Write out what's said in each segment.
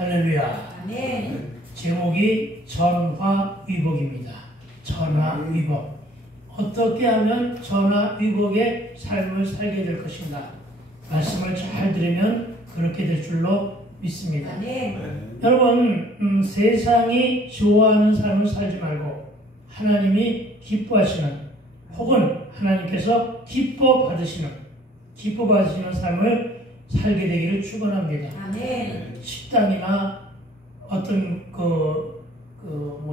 할렐루야. 아멘. 제목이 전화위복입니다. 전화위복. 어떻게 하면 전화위복의 삶을 살게 될 것인가? 말씀을 잘 들으면 그렇게 될 줄로 믿습니다. 아멘. 여러분, 세상이 좋아하는 삶을 살지 말고 하나님이 기뻐하시는 혹은 하나님께서 기뻐 받으시는 삶을 살게 되기를 축원합니다. 아멘. 식당이나 어떤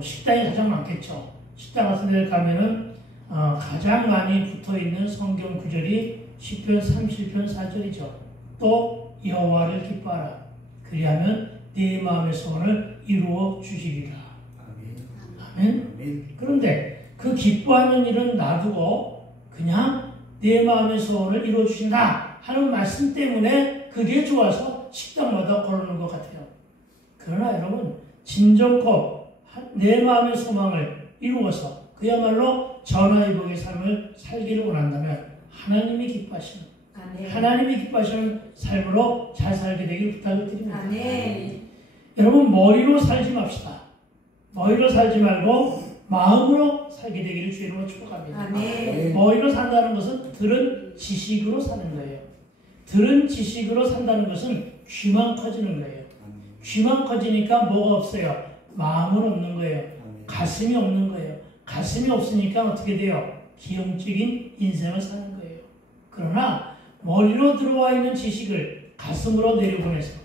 식당이 가장 많겠죠. 식당 같은 데 가면은 가장 많이 붙어 있는 성경 구절이 시편 30편 4절이죠. 또 여호와를 기뻐하라. 그리하면 네 마음의 소원을 이루어 주시리라. 아멘. 아멘. 그런데 그 기뻐하는 일은 놔두고 그냥 내 마음의 소원을 이루어 주신다 하는 말씀 때문에 그게 좋아서 식당마다 걸어오는 것 같아요. 그러나 여러분, 진정코 내 마음의 소망을 이루어서 그야말로 전화위복의 삶을 살기를 원한다면 하나님이 기뻐하시는 하나님이 기뻐하시는 삶으로 잘 살게 되길 부탁을 드립니다. 아멘. 여러분, 머리로 살지 맙시다. 머리로 살지 말고 마음으로 살게 되기를 주님으로 축복합니다. 아멘. 머리로 산다는 것은 들은 지식으로 사는 거예요. 들은 지식으로 산다는 것은 귀만 커지는 거예요. 귀만 커지니까 뭐가 없어요? 마음은 없는 거예요. 가슴이 없는 거예요. 가슴이 없으니까 어떻게 돼요? 기형적인 인생을 사는 거예요. 그러나 머리로 들어와 있는 지식을 가슴으로 내려보내서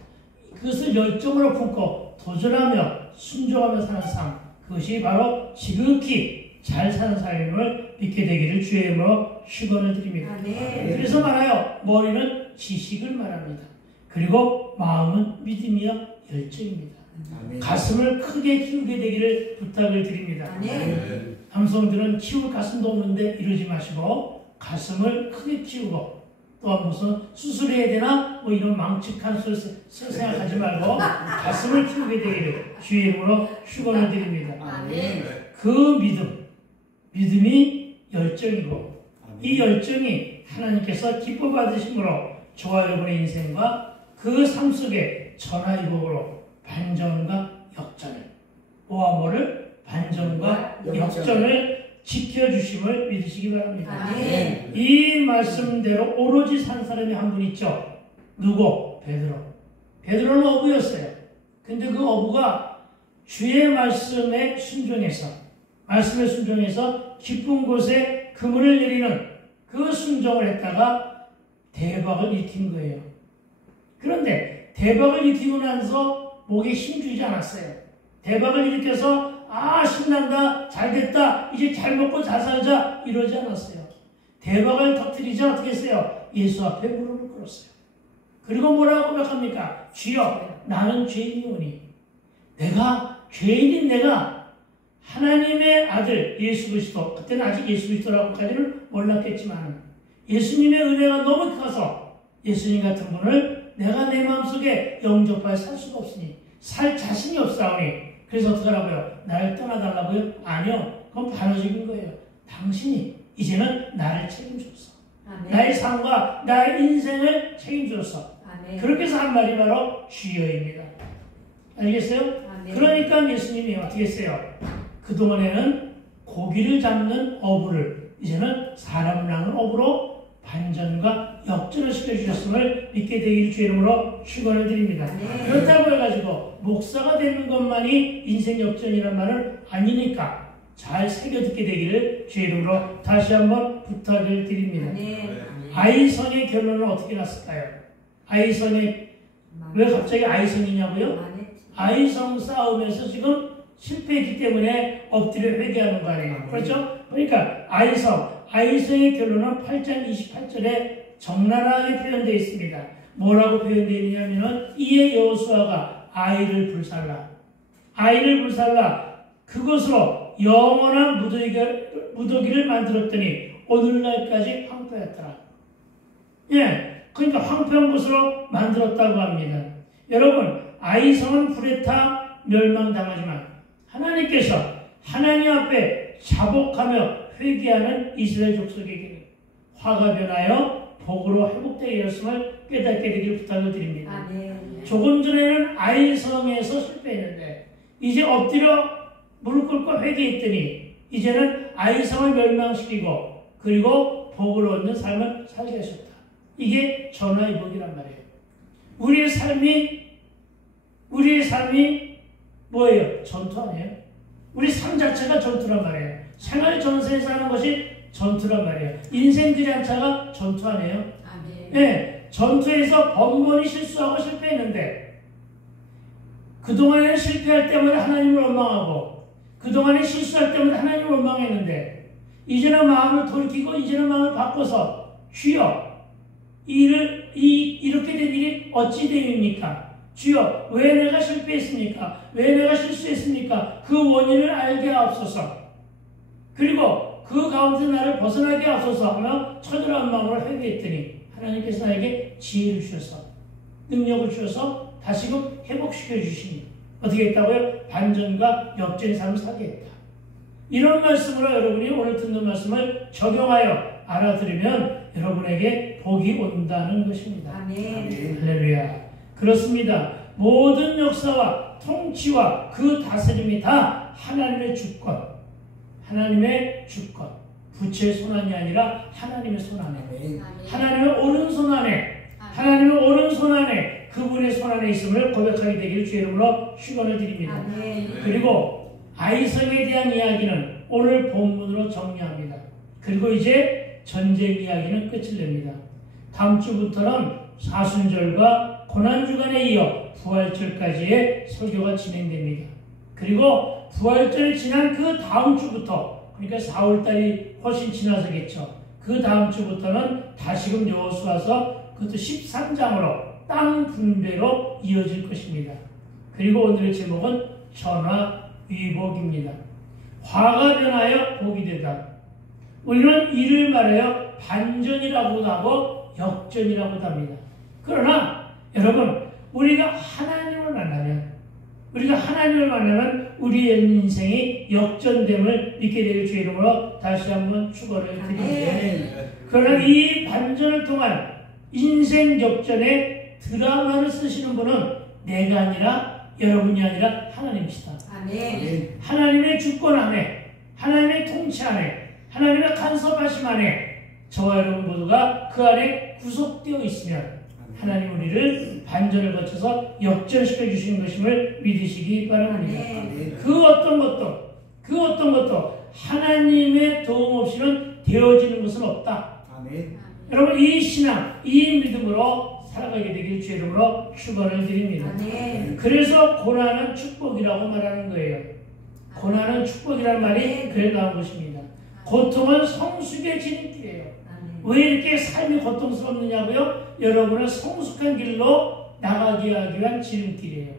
그것을 열정으로 품고 도전하며 순종하며 사는 삶, 그것이 바로 지극히 잘 사는 삶을 믿게 되기를 주의 이름으로 축원을 드립니다. 아멘. 그래서 말하여 머리는 지식을 말합니다. 그리고 마음은 믿음이요 열정입니다. 아멘. 가슴을 크게 키우게 되기를 부탁을 드립니다. 아멘. 함성들은 키울 가슴도 없는데 이러지 마시고 가슴을 크게 키우고 또 무슨 수술해야 되나 뭐 이런 망측한 소리 생각하지 말고 가슴을 키우게 되기를 주의 이름으로 축원을 드립니다. 아멘. 그 믿음이 열정이고 이 열정이 하나님께서 기뻐 받으심으로 저와 여러분의 인생과 그 삶 속에 전화위복으로 반전과 역전을 뭐와 뭐를 반전과 역전을 지켜주심을 믿으시기 바랍니다. 아멘. 이 말씀대로 오로지 산 사람이 한 분 있죠. 누구? 베드로. 베드로는 어부였어요. 근데 그 어부가 주의 말씀에 순종해서 깊은 곳에 그물을 내리는 그 순종을 했다가 대박을 일으킨 거예요. 그런데 대박을 일으키고 나서 목에 힘주지 않았어요. 대박을 일으켜서 신난다, 잘됐다, 이제 잘 먹고 잘 살자 이러지 않았어요. 대박을 터뜨리자 어떻게 했어요? 예수 앞에 무릎을 꿇었어요. 그리고 뭐라고 고백합니까? 주여, 나는 죄인이오니 죄인인 내가 하나님의 아들 예수 그리스도, 그때는 아직 예수 그리스도라고까지는 몰랐겠지만 예수님의 은혜가 너무 커서 예수님 같은 분을 내가 내 마음속에 영접하여 살 수가 없으니 살 자신이 없사오니 그래서 어떻게 하라고요? 나를 떠나달라고요? 아니요. 그건 반어적인 거예요. 당신이 이제는 나를 책임졌어. 아멘. 나의 삶과 나의 인생을 책임졌어. 아멘. 그렇게 해서 한 말이 바로 주여입니다. 알겠어요? 아멘. 그러니까 예수님이 어떻게 했어요? 그동안에는 고기를 잡는 어부를 이제는 사람을 낳는 어부로 반전과 역전을 시켜주셨음을 믿게 되기를 주의 이름으로 축원을 드립니다. 아멘. 그렇다고 해가지고 목사가 되는 것만이 인생 역전이란 말은 아니니까 잘 새겨듣게 되기를 주의 이름으로 다시 한번 부탁을 드립니다. 아멘. 아이성의 결론은 어떻게 났을까요? 왜 갑자기 아이성이냐고요? 아이성 싸움에서 지금 실패했기 때문에 엎드려 회개하는 거 아니에요. 그렇죠? 그러니까 아이성의 결론은 8장 28절에 적나라하게 표현되어 있습니다. 뭐라고 표현되어 있냐면은 이에 여호수아가 아이를 불살라 그것으로 영원한 무더기를 만들었더니 오늘날까지 황폐했더라. 예, 그러니까 황폐한 곳으로 만들었다고 합니다. 여러분, 아이성은 불에 타 멸망당하지만 하나님께서 하나님 앞에 자복하며 회개하는 이스라엘 족속에게 화가 변하여 복으로 회복되게 하였음을 깨닫게 되기를 부탁을 드립니다. 아멘. 조금 전에는 아이성에서 실패했는데 이제 엎드려 무릎 꿇고 회개했더니 이제는 아이성을 멸망시키고 그리고 복을 얻는 삶을 살게 하셨다. 이게 전화위복이란 말이에요. 우리의 삶이 뭐예요? 전투 아니에요? 우리 삶 자체가 전투란 말이에요. 생활 전세에서 하는 것이 전투란 말이에요. 인생 그 자체가 전투 아니에요? 네, 전투에서 번번이 실수하고 실패했는데 그동안에는 실패할 때마다 하나님을 원망하고 그동안에 실수할 때마다 하나님을 원망했는데 이제는 마음을 돌이키고 이제는 마음을 바꿔서 주여 이렇게 된 일이 어찌 되입니까? 주여 왜 내가 실패했습니까? 왜 내가 실수했습니까? 그 원인을 알게 하옵소서. 그리고 그 가운데 나를 벗어나게 하옵소서 하며 처절한 마음으로 회개했더니 하나님께서 나에게 지혜를 주셔서 능력을 주셔서 다시금 회복시켜 주시니 어떻게 했다고요? 반전과 역전의 삶을 살게 했다. 이런 말씀으로 여러분이 오늘 듣는 말씀을 적용하여 알아들으면 여러분에게 복이 온다는 것입니다. 아멘. 할렐루야. 그렇습니다. 모든 역사와 통치와 그 다스림이 다 하나님의 주권, 부처의 손안이 아니라 하나님의 손안에, 하나님의 오른손 안에, 그분의 손 안에 있음을 고백하게 되기를 주의 이름으로 축원을 드립니다. 그리고 아이성에 대한 이야기는 오늘 본문으로 정리합니다. 그리고 이제 전쟁 이야기는 끝을 냅니다. 다음 주부터는 사순절과 고난주간에 이어 부활절까지의 설교가 진행됩니다. 그리고 부활절이 지난 그 다음 주부터, 그러니까 4월달이 훨씬 지나서겠죠. 그 다음 주부터는 다시금 여호수아서 그것도 13장으로 땅 분배로 이어질 것입니다. 그리고 오늘의 제목은 전화위복입니다. 화가 변하여 복이 되다. 우리는 이를 말하여 반전이라고도 하고 역전이라고도 합니다. 그러나 여러분 우리가 하나님을 만나면 우리의 인생이 역전됨을 믿게 될 주의 이름으로 다시 한번 축원을 드립니다. 그러나 이 반전을 통한 인생 역전의 드라마를 쓰시는 분은 내가 아니라 여러분이 아니라 하나님이시다. 아멘. 하나님의 주권 안에, 하나님의 통치 안에, 하나님의 간섭하심 안에 저와 여러분 모두가 그 안에 구속되어 있으면 하나님 우리를 반전을 거쳐서 역전시켜 주시는 것임을 믿으시기 바랍니다. 그 어떤 것도 하나님의 도움 없이는 되어지는 것은 없다. 아멘. 여러분 이 신앙, 이 믿음으로 살아가게 되길 주의 이름으로 축원을 드립니다. 아멘. 그래서 고난은 축복이라고 말하는 거예요. 고난은 축복이라는 말이 그래 나온 것입니다. 고통은 성숙의 지름길이에요. 왜 이렇게 삶이 고통스럽느냐고요? 여러분은 성숙한 길로 나가게 하기 위한 지름길이에요.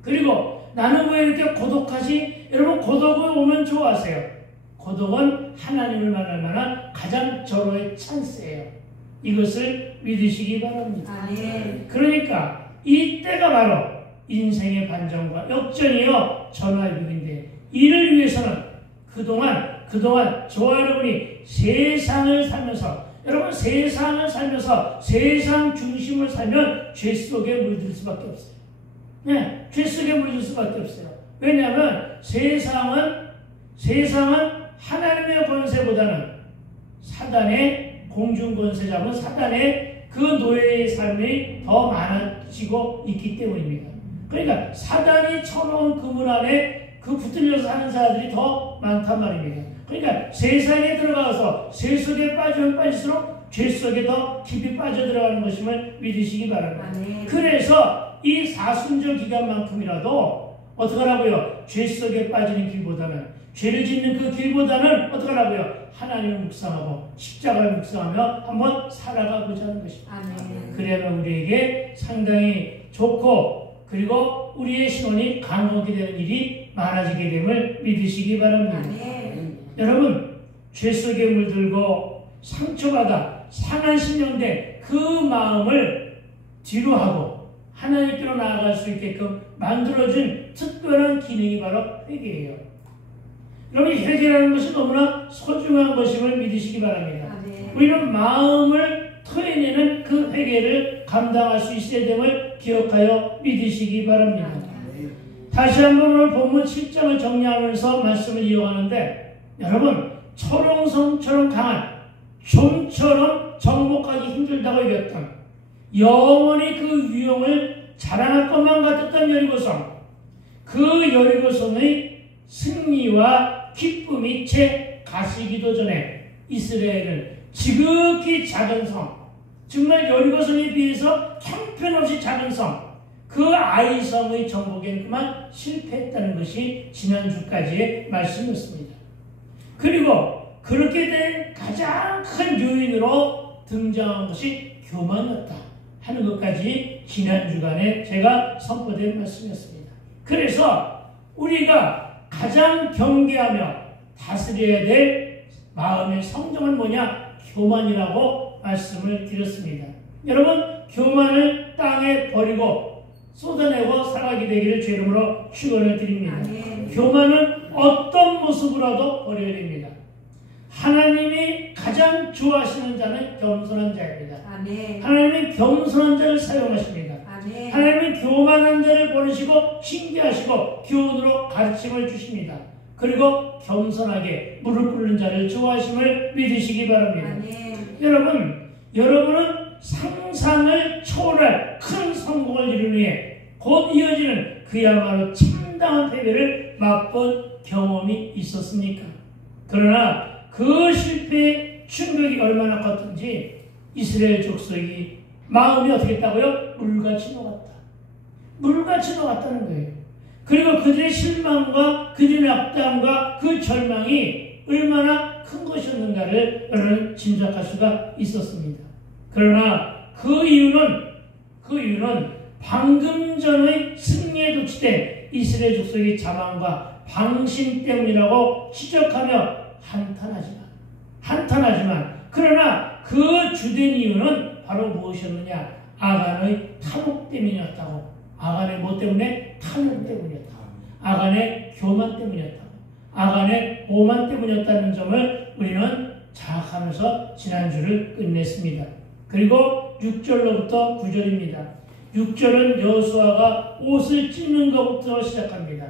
그리고 나는 왜 이렇게 고독하지? 여러분 고독을 오면 좋아하세요. 고독은 하나님을 만날 만한 가장 절호의 찬스예요. 이것을 믿으시기 바랍니다. 아멘. 그러니까 이때가 바로 인생의 반전과 역전이요 전화위복인데 이를 위해서는 그동안 저와 여러분이 세상을 살면서 세상 중심을 살면 죄 속에 물들 수밖에 없어요. 네, 죄 속에 물들 수밖에 없어요. 왜냐하면 세상은 하나님의 권세보다는 사단의 공중권세 잡은 사단의 그 노예의 삶이 더 많아지고 있기 때문입니다. 그러니까 사단이 쳐놓은 그물 안에 그 붙들려서 사는 사람들이 더 많단 말입니다. 그러니까 세상에 들어가서 세 속에 빠지면 빠질수록 죄 속에 더 깊이 빠져들어가는 것임을 믿으시기 바랍니다. 그래서 이 사순절 기간만큼이라도 어떻게 하라고요? 죄 속에 빠지는 길보다는, 죄를 짓는 그 길보다는 어떻게 하라고요? 하나님을 묵상하고 십자가를 묵상하며 한번 살아가 보자는 것입니다. 그래야만 우리에게 상당히 좋고 그리고 우리의 신혼이 강하게 되는 일이 많아지게 됨을 믿으시기 바랍니다. 여러분 죄 속에 물들고 상처받아 상한 심령된 그 마음을 뒤로 하고 하나님께로 나아갈 수 있게끔 만들어준 특별한 기능이 바로 회개예요. 여러분 회개라는 것이 너무나 소중한 것임을 믿으시기 바랍니다. 우리는 마음을 토해내는 그 회개를 감당할 수 있어야 됨을 기억하여 믿으시기 바랍니다. 다시 한번 오늘 본문 7장을 정리하면서 말씀을 이어가는데, 여러분, 초롱성처럼 강한 좀처럼 정복하기 힘들다고 여겼던, 영원히 그 위용을 자랑할 것만 같았던 여리고성, 그 여리고성의 승리와 기쁨이 채 가시기도 전에 이스라엘은 지극히 작은 성, 정말 여리고성에 비해서 형편없이 작은 성, 그 아이성의 정복에는 그만 실패했다는 것이 지난주까지의 말씀이었습니다. 그리고 그렇게 된 가장 큰 요인으로 등장한 것이 교만이었다 하는 것까지 지난 주간에 제가 선포된 말씀이었습니다. 그래서 우리가 가장 경계하며 다스려야 될 마음의 성정은 뭐냐? 교만이라고 말씀을 드렸습니다. 여러분, 교만을 땅에 버리고 쏟아내고 살아가게 되기를 주 이름으로 축원을 드립니다. 교만은 어떤 모습으로도 버려야 됩니다. 하나님이 가장 좋아하시는 자는 겸손한 자입니다. 하나님은 겸손한 자를 사용하십니다. 하나님은 교만한 자를 버리시고 징계하시고 교훈으로 가르침을 주십니다. 그리고 겸손하게 무릎 꿇는 자를 좋아하심을 믿으시기 바랍니다. 여러분은 상상을 초월할 큰 성공을 이루기 위해 곧 이어지는 그야말로 참담한 패배를 맛본 경험이 있었습니까? 그러나 그 실패의 충격이 얼마나 컸던지 이스라엘 족속이 마음이 어떻게 했다고요? 물같이 녹았다. 물같이 녹았다는 거예요. 그리고 그들의 실망과 그들의 악담과 그 절망이 얼마나 큰 것이었는가를 여러분 짐작할 수가 있었습니다. 그러나 그 이유는 방금 전의 승리에 도취된 이스라엘 족속의 자만과 방심 때문이라고 지적하며 한탄하지만 그러나 그 주된 이유는 바로 무엇이었느냐? 아간의 탐욕 때문이었다고. 아간의 뭐 때문에? 탐욕 때문이었다고. 아간의 교만 때문이었다고. 아간의 오만 때문이었다는 점을 우리는 자각하면서 지난주를 끝냈습니다. 그리고 6절로부터 9절입니다. 6절은 여호수아가 옷을 찢는 것부터 시작합니다.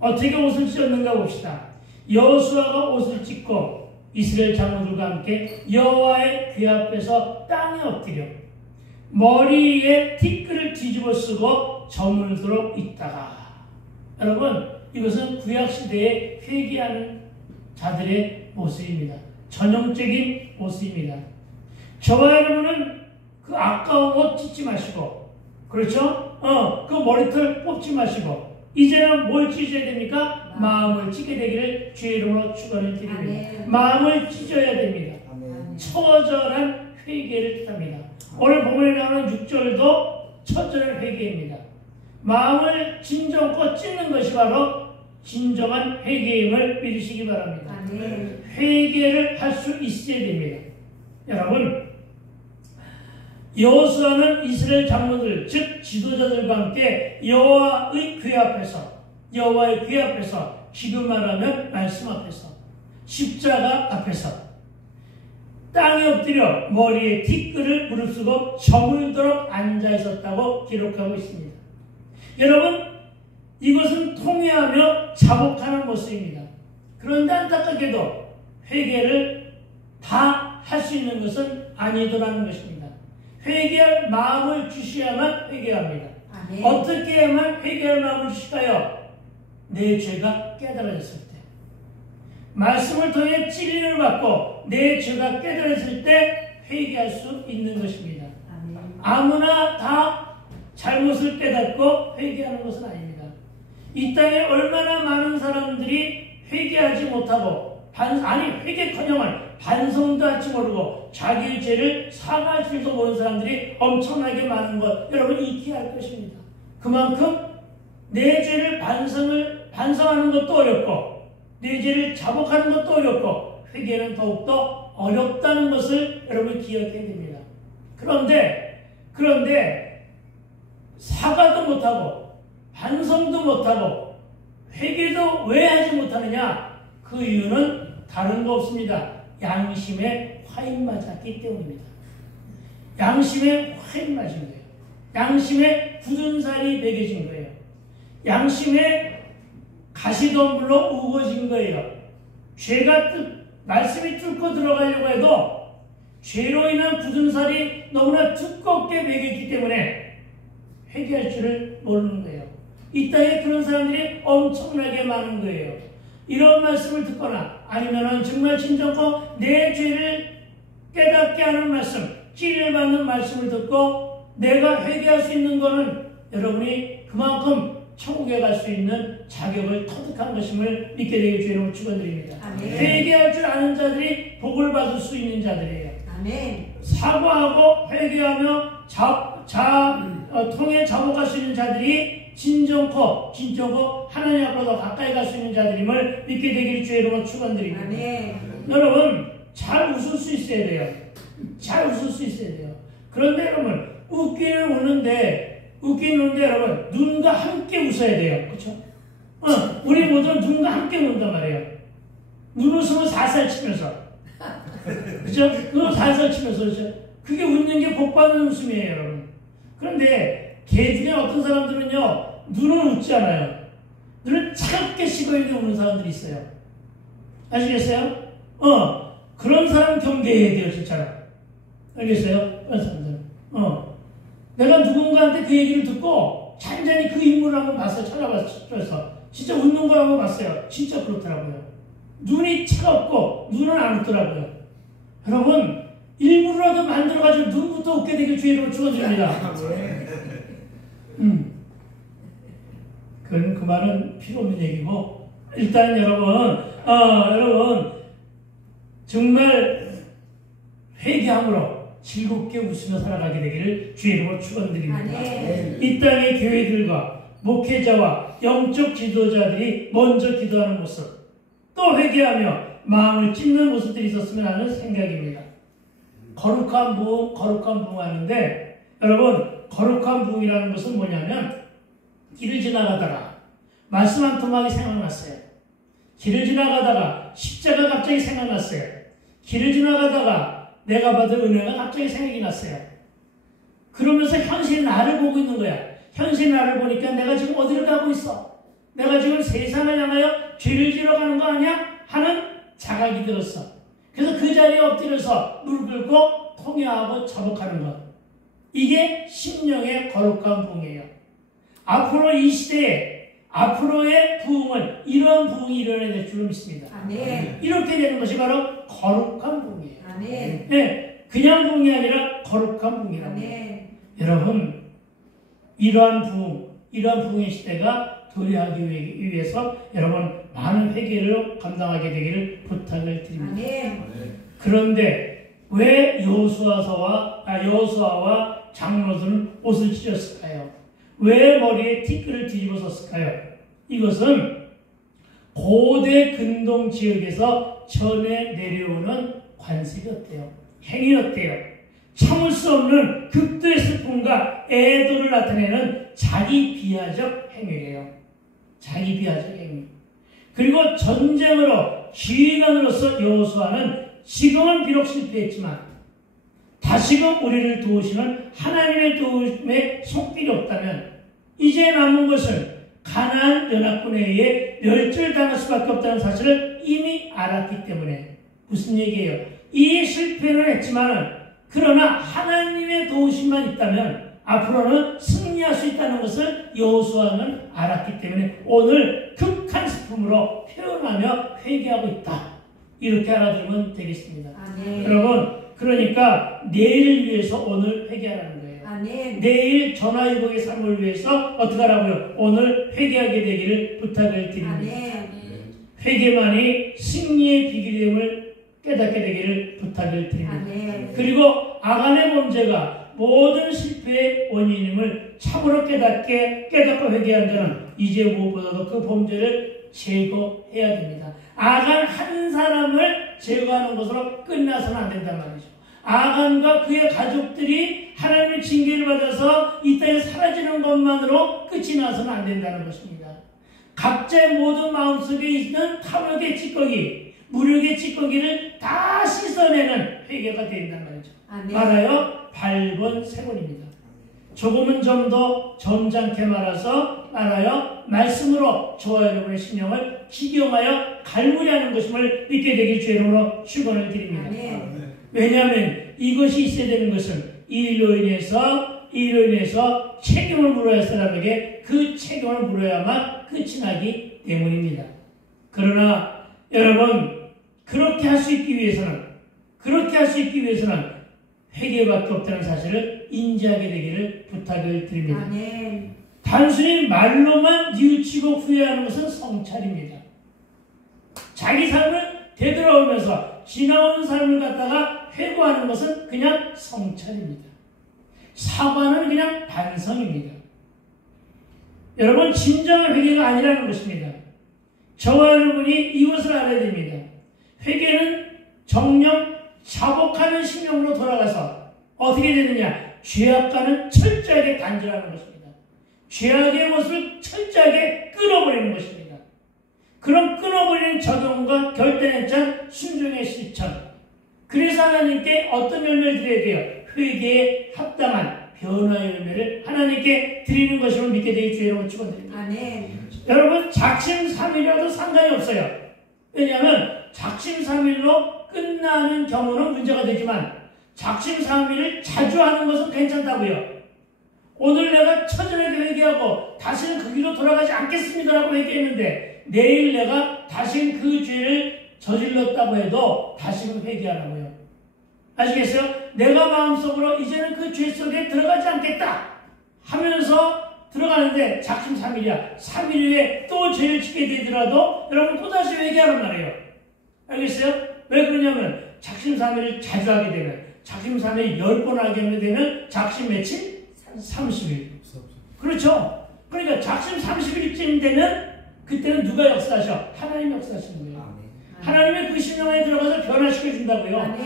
어떻게 옷을 찢었는가 봅시다. 여호수아가 옷을 찢고 이스라엘 장로들과 함께 여호와의 궤 앞에서 땅에 엎드려 머리에 티끌을 뒤집어 쓰고 저물도록 있다가, 여러분, 이것은 구약시대에 회개하는 자들의 모습입니다. 전형적인 모습입니다. 저와 여러분은 그 아까운 옷 찢지 마시고, 그렇죠? 그 머리털 뽑지 마시고, 이제는 뭘 찢어야 됩니까? 마음을 찢게 되기를 주의 이름으로 축원을 드립니다. 마음을 찢어야 됩니다. 처절한 회개를 뜻합니다. 오늘 본문에 나오는 6절도 처절한 회개입니다. 마음을 진정껏 찢는 것이 바로 진정한 회개임을 믿으시기 바랍니다. 회개를 할 수 있어야 됩니다. 여러분, 여호수아는 이스라엘 장로들, 즉 지도자들과 함께 여호와의 궤 앞에서, 지금 말하면 말씀 앞에서, 십자가 앞에서 땅에 엎드려 머리에 티끌을 무릅쓰고 저물도록 앉아 있었다고 기록하고 있습니다. 여러분, 이것은 통회하며 자복하는 모습입니다. 그런데 안타깝게도 회개를 다 할 수 있는 것은 아니더라는 것입니다. 회개할 마음을 주셔야만 회개합니다. 어떻게 해야만 회개할 마음을 주실까요? 내 죄가 깨달아졌을 때, 말씀을 통해 진리를 받고 내 죄가 깨달아졌을 때 회개할 수 있는 것입니다. 아무나 다 잘못을 깨닫고 회개하는 것은 아닙니다. 이 땅에 얼마나 많은 사람들이 회개하지 못하고 회개커녕은 반성도 할지 모르고 자기의 죄를 사과할 줄도 모르는 사람들이 엄청나게 많은 것 여러분 익혀야 할 것입니다. 그만큼 내 죄를 반성하는 것도 어렵고 내 죄를 자복하는 것도 어렵고 회개는 더욱더 어렵다는 것을 여러분 기억해야 됩니다. 그런데 사과도 못하고 반성도 못하고 회개도 왜 하지 못하느냐? 그 이유는 다른 거 없습니다. 양심에 화인 맞았기 때문입니다. 양심에 화인 맞은 거예요. 양심에 굳은 살이 배겨진 거예요. 양심에 가시덤불로 우거진 거예요. 죄가 말씀이 뚫고 들어가려고 해도 죄로 인한 굳은 살이 너무나 두껍게 배겼기 때문에 회개할 줄을 모르는 거예요. 이 땅에 그런 사람들이 엄청나게 많은 거예요. 이런 말씀을 듣거나 아니면은 정말 진정코 내 죄를 깨닫게 하는 말씀, 찌를 받는 말씀을 듣고 내가 회개할 수 있는 거는 여러분이 그만큼 천국에 갈 수 있는 자격을 터득한 것임을 믿게 되길 주의 이름으로 축원드립니다. 회개할 줄 아는 자들이 복을 받을 수 있는 자들이에요. 아멘. 사과하고 회개하며 통해 자복할 수 있는 자들이 진정코 하나님 앞으로 더 가까이 갈 수 있는 자들임을 믿게 되길 주의 이름으로 축원드립니다. 여러분 잘 웃을 수 있어야 돼요. 잘 웃을 수 있어야 돼요. 그런데 여러분 웃기는 우는데 여러분 눈과 함께 웃어야 돼요. 그렇죠? 우리 모두 눈과 함께 웃는단 말이에요. 눈웃음을 살살 치면서 그렇죠? 그거 살살 치면서 그렇죠? 그게 웃는 게 복받는 웃음이에요, 여러분. 그런데 개 중에 어떤 사람들은요 눈은 웃지 않아요. 눈을 차갑게 씹어야 웃는 사람들이 있어요. 아시겠어요? 그런 사람 경계해야 돼요, 진짜로. 알겠어요? 그런 사람들. 내가 누군가한테 그 얘기를 듣고 잔잔히 그 인물을 한번 봤어요. 찾아봤어요. 진짜 웃는 걸 한번 봤어요. 진짜 그렇더라고요. 눈이 차갑고 눈은 안 웃더라고요. 여러분 일부러라도 만들어가지고 눈부터 웃게 되길 주의 이름으로 축원드립니다. 그 말은 필요 없는 얘기고 일단 여러분 정말 회개함으로 즐겁게 웃으며 살아가게 되기를 주의 이름으로 축원드립니다. 이 땅의 교회들과 목회자와 영적 지도자들이 먼저 기도하는 모습, 또 회개하며 마음을 찢는 모습들이 있었으면 하는 생각입니다. 거룩한 부흥 하는데 여러분 거룩한 부흥이라는 것은 뭐냐면 길을 지나가다가 말씀 한 토막이 생각났어요. 길을 지나가다가 십자가 갑자기 생각났어요. 길을 지나가다가 내가 받은 은혜가 갑자기 생각이 났어요. 그러면서 현실 나를 보고 있는 거야. 현실 나를 보니까 내가 지금 어디를 가고 있어? 내가 지금 세상을 향하여 죄를 지러 가는 거 아니야? 하는 자각이 들었어. 그래서 그 자리에 엎드려서 무릎 꿇고 통회하고 자복하는 것. 이게 심령의 거룩한 부흥이에요. 앞으로 이 시대에 앞으로의 부흥은 이런 부흥이 일어나야 될 줄로 믿습니다. 아멘. 이렇게 되는 것이 바로 거룩한 부흥이에요. 아멘. 네, 그냥 부흥이 아니라 거룩한 부흥이랍니다. 여러분, 이러한 부흥의 시대가 도래하기 위해서 여러분 많은 회개를 감당하게 되기를 부탁을 드립니다. 아멘. 그런데 왜 여호수아와 장로들은 옷을 찢었을까요? 왜 머리에 티끌을 뒤집어 썼을까요? 이것은 고대 근동 지역에서 전해 내려오는 관습이었대요. 행위였대요. 참을 수 없는 극도의 슬픔과 애도를 나타내는 자기 비하적 행위예요. 자기 비하적 행위. 그리고 전쟁으로 지휘관으로서 여호수아는 지금은 비록 실패했지만 다시금 우리를 도우시는 하나님의 도움에 손길이 없다면 이제 남은 것은 가나안 연합군에 의해 멸절당할 수밖에 없다는 사실을 이미 알았기 때문에 무슨 얘기예요? 이 실패는 했지만 그러나 하나님의 도우심만 있다면 앞으로는 승리할 수 있다는 것을 여호수아는 알았기 때문에 오늘 극한 슬픔으로 표현하며 회개하고 있다. 이렇게 알아들으면 되겠습니다. 아멘. 여러분 그러니까 내일을 위해서 오늘 회개하라는 거예요. 아멘. 내일 전화위복의 삶을 위해서 어떻게 하라고요? 오늘 회개하게 되기를 부탁을 드립니다. 아멘. 회개만이 승리의 비결임을 깨닫게 되기를 부탁을 드립니다. 아멘. 그리고 아간의 범죄가 모든 실패의 원인임을 참으로 깨닫고 회개한 자는 이제 무엇보다도 그 범죄를 제거해야 됩니다. 아간 한 사람을 제거하는 것으로 끝나서는 안 된단 말이죠. 아간과 그의 가족들이 하나님의 징계를 받아서 이 땅에 사라지는 것만으로 끝이 나서는 안 된다는 것입니다. 각자의 모든 마음속에 있는 탐욕의 찌꺼기, 무력의 찌꺼기를 다 씻어내는 회개가 된단 말이죠. 아멘. 알아요? 8번, 3번입니다. 조금은 좀 더 점잖게 말하여 말씀으로 저와 여러분의 심령을 기경하여 갈무리하는 것임을 믿게 되길 주의 이름으로 축원을 드립니다. 왜냐하면 이것이 있어야 되는 것은 이 일로 인해서 책임을 물어야 할 사람에게 그 책임을 물어야만 끝이 나기 때문입니다. 그러나 여러분, 그렇게 할 수 있기 위해서는 회개밖에 없다는 사실을 인지하게 되기를 부탁을 드립니다. 아멘. 단순히 말로만 뉘우치고 후회하는 것은 성찰입니다. 자기 삶을 되돌아오면서 지나온 삶을 갖다가 회고하는 것은 그냥 성찰입니다. 사과는 그냥 반성입니다. 여러분, 진정한 회개가 아니라는 것입니다. 저와 여러분이 이것을 알아야 됩니다. 회개는 정령 자복하는 심령으로 돌아가서 어떻게 되느냐? 죄악과는 철저하게 단절하는 것입니다. 죄악의 모습을 철저하게 끊어버리는 것입니다. 그런 끊어버리는 적용과 결단의 순종의 실천. 그래서 하나님께 어떤 열매를 드려야 돼요? 회개에 합당한 변화의 열매를 하나님께 드리는 것임을 믿게 되길 주의 이름으로 축원드립니다. 아멘. 여러분, 작심삼일이라도 상관이 없어요. 왜냐하면 작심삼일로 끝나는 경우는 문제가 되지만 작심삼일을 자주 하는 것은 괜찮다고요. 오늘 내가 처절하게 회개하고 다시는 그 길로 돌아가지 않겠습니다라고 회개했는데 내일 내가 다시는 그 죄를 저질렀다고 해도 다시는 회개하라고요. 아시겠어요? 내가 마음속으로 이제는 그 죄 속에 들어가지 않겠다 하면서 들어가는데 작심삼일이야. 3일 후에 또 죄를 짓게 되더라도 여러분 또다시 회개하란 말이에요. 알겠어요? 왜 그러냐면 작심삼일을 자주 하게 되면 작심삼일 10번 하게 되면 작심 며칠? 30일. 그렇죠? 그러니까 작심 30일쯤 되면 그때는 누가 역사하셔? 하나님이 역사하시는 거예요. 하나님의 그 심령에 들어가서 변화시켜 준다고요.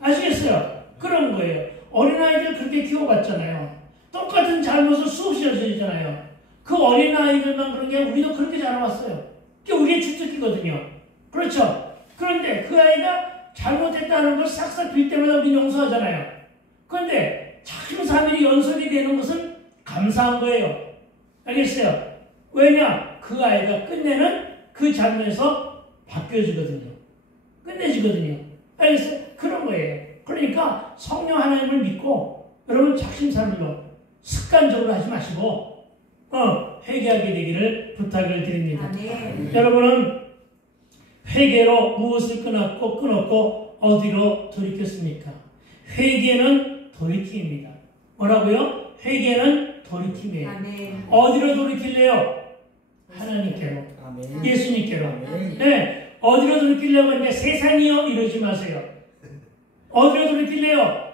아시겠어요? 그런 거예요. 어린아이들 그렇게 키워봤잖아요. 똑같은 잘못을 수없이 저지르잖아요. 그 어린아이들만 그런 게 우리도 그렇게 자라왔어요. 그게 우리의 주특기거든요. 그렇죠? 그런데 그 아이가 잘못했다는 걸 싹싹 빌 때마다 우리 용서하잖아요. 그런데 작심삼일이 연속이 되는 것은 감사한 거예요. 알겠어요? 왜냐? 그 아이가 끝내는 그 장면에서 바뀌어지거든요. 끝내지거든요. 알겠어요? 그런 거예요. 그러니까 성령 하나님을 믿고 여러분 작심삼일로 습관적으로 하지 마시고 회개하게 되기를 부탁을 드립니다. 여러분은 회개로 무엇을 끊었고 어디로 돌이켰습니까? 회개는 돌이킴입니다. 뭐라고요? 회개는 돌이킴이에요. 어디로 돌이킬래요? 하나님께로. 예수님께로. 네. 어디로 돌이키려고 하는데 세상이요 이러지 마세요. 어디로 돌이킬래요?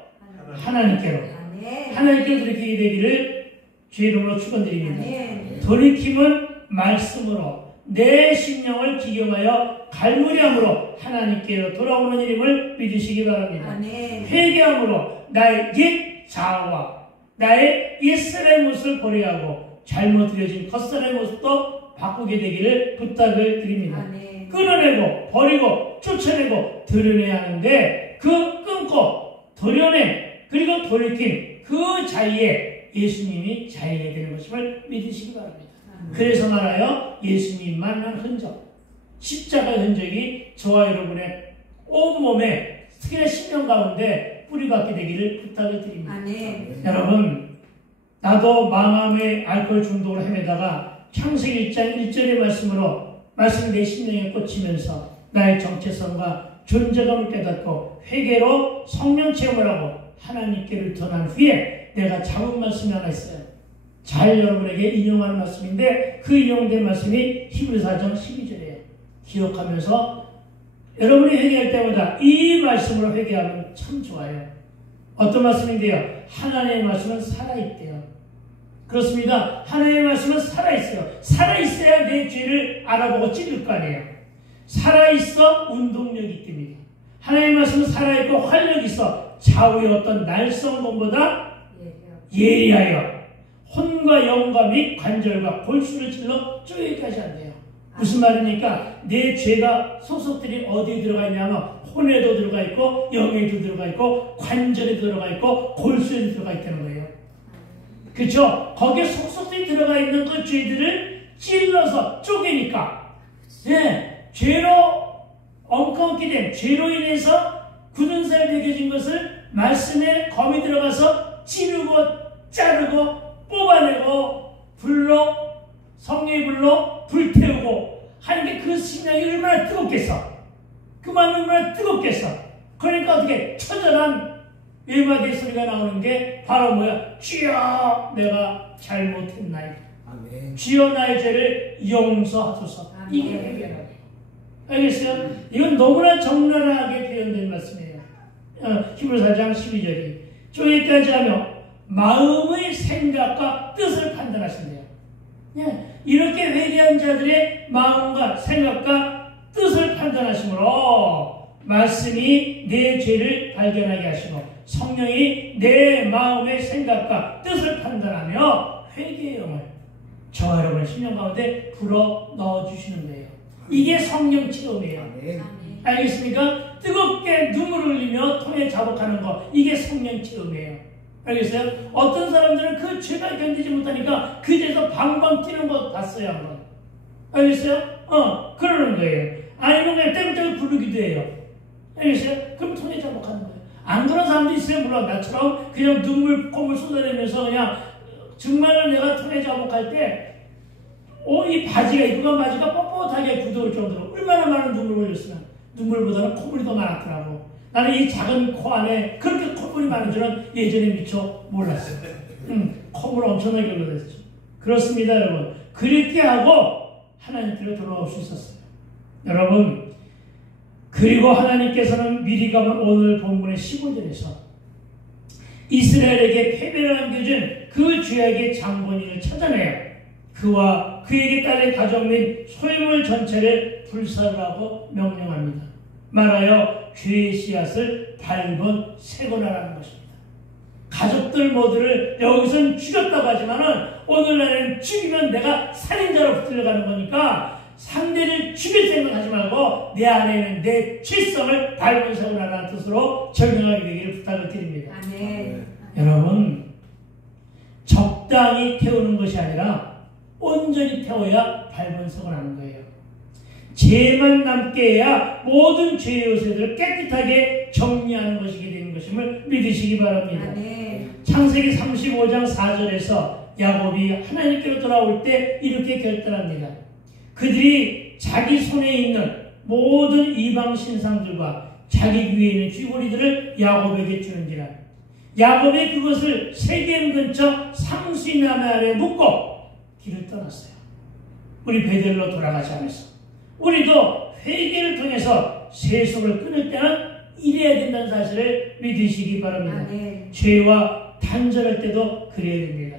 하나님께로. 하나님께로 돌이키게 되기를 주의 이름으로 축원드립니다. 돌이킴은 말씀으로 내 심령을 기경하여 갈무리함으로 하나님께로 돌아오는 일임을 믿으시기 바랍니다. 회개함으로 나의 옛 자아와 나의 옛사람의 모습을 버려하고 잘못 들여진 겉사람의 모습도 바꾸게 되기를 부탁을 드립니다. 끊어내고 버리고 쫓아내고 드러내야 하는데 그 끊고 도려내 그리고 돌이킨 그 자리에 예수님이 자리해야 되는 것임을 믿으시기 바랍니다. 그래서 말하여 예수님 만난 흔적, 십자가 흔적이 저와 여러분의 온몸에 특히나 심령 가운데 뿌리박게 되기를 부탁을 드립니다. 여러분, 나도 마음의 알코올 중독으로 헤매다가 창세기 1장 1절의 말씀이 내 심령에 꽂히면서 나의 정체성과 존재감을 깨닫고 회개로 성령 체험을 하고 하나님께를 전한 후에 내가 잡은 말씀이 하나 있어요. 잘 여러분에게 인용하는 말씀인데 그 인용된 말씀이 히브리서 4장 12절이에요. 기억하면서 여러분이 회개할 때마다 이 말씀으로 회개하면 참 좋아요. 어떤 말씀인데요? 하나님의 말씀은 살아있대요. 그렇습니다. 하나님의 말씀은 살아있어요. 살아있어야 내 죄를 알아보고 찌를 거 아니에요. 살아있어 운동력이 뜹니다. 하나님의 말씀은 살아있고 활력이 있어 좌우의 어떤 날성범보다 예리하여 혼과 영과 및 관절과 골수를 찔러 쪼개기까지 한대요. 무슨 말입니까? 내 죄가 속속들이 어디에 들어가 있냐면 혼에도 들어가 있고 영에도 들어가 있고 관절에도 들어가 있고 골수에도 들어가 있다는 거예요. 그렇죠? 거기에 속속들이 들어가 있는 그 죄들을 찔러서 쪼개니까 죄로 엉뚱하게 된 죄로 인해서 굳은 살 베겨진 것을 말씀에 검이 들어가서 찌르고 자르고 뽑아내고 불로 성령의 불로 불태우고 하는 게 그 심령이 얼마나 뜨겁겠어. 그 마음이 얼마나 뜨겁겠어. 그러니까 어떻게 처절한 외마디의 소리가 나오는 게 바로 뭐야? 주여 내가 잘못했나이다. 아멘. 주여 나의 죄를 용서하소서. 이게 회개라고요. 알겠어요? 이건 너무나 적나라하게 표현된 말씀이에요. 히브리서 4장 12절이 저기까지 하며 마음의 생각과 뜻을 판단하신대요. 이렇게 회개한 자들의 마음과 생각과 뜻을 판단하심으로 말씀이 내 죄를 발견하게 하시고 성령이 내 마음의 생각과 뜻을 판단하며 회개의 영을 저와 여러분의 심령 가운데 불어 넣어주시는 거예요. 이게 성령 체험이에요. 아멘. 알겠습니까? 뜨겁게 눈물을 흘리며 통에 자복하는 거, 이게 성령 체험이에요. 알겠어요? 어떤 사람들은 그 죄가 견디지 못하니까 그 죄에서 방방 뛰는 거 봤어요, 한번. 알겠어요? 그러는 거예요. 아니면 그냥 땡땡을 부르기도 해요. 알겠어요? 그럼 통에 자복하는 거예요. 안 그런 사람도 있어요, 물론. 나처럼 그냥 눈물, 콧물 쏟아내면서 그냥 정말로 내가 통에 자복할 때 이 바지가, 입고 간 바지가 뻣뻣하게 굳어올 정도로 얼마나 많은 눈물을 흘렸으면 눈물보다는 콧물이 더 많았더라고. 나는 이 작은 코 안에 그렇게 콧물이 많은 줄은 예전에 미처 몰랐어요. 콧물 엄청나게 흘러댔죠. 그렇습니다, 여러분. 그렇게 하고 하나님께로 돌아올 수 있었어요. 여러분, 그리고 하나님께서는 미리 가본 오늘 본문의 15절에서 이스라엘에게 패배를 안겨준 그 죄악의 장본인을 찾아내요. 그와 그에게 딸린 가족 및 소유물 전체를 불살하고 명령합니다. 말하여 죄의 씨앗을 밟은 세고나라는 것입니다. 가족들 모두를 여기서는 죽였다고 하지만은 오늘날에는 죽이면 내가 살인자로 붙들려가는 거니까 상대를 죽일 생각하지 말고 내 안에 있는 내 죄성을 밟은 세고나라는 뜻으로 적용하게 되기를 부탁을 드립니다. 아멘. 여러분, 적당히 태우는 것이 아니라 온전히 태워야 밟은 석을 하는 거예요. 죄만 남게 해야 모든 죄의 요새들을 깨끗하게 정리하는 것이게 되는 것임을 믿으시기 바랍니다. 아멘. 창세기 35장 4절에서 야곱이 하나님께로 돌아올 때 이렇게 결단합니다. 그들이 자기 손에 있는 모든 이방 신상들과 자기 위에 있는 쥐고리들을 야곱에게 주는지라. 야곱이 그것을 세겜 근처 상수이나무 아래 묻고 길을 떠났어요. 우리 베델로 돌아가지 않았어. 우리도 회개를 통해서 세속을 끊을 때는 이래야 된다는 사실을 믿으시기 바랍니다. 아멘. 죄와 단절할 때도 그래야 됩니다.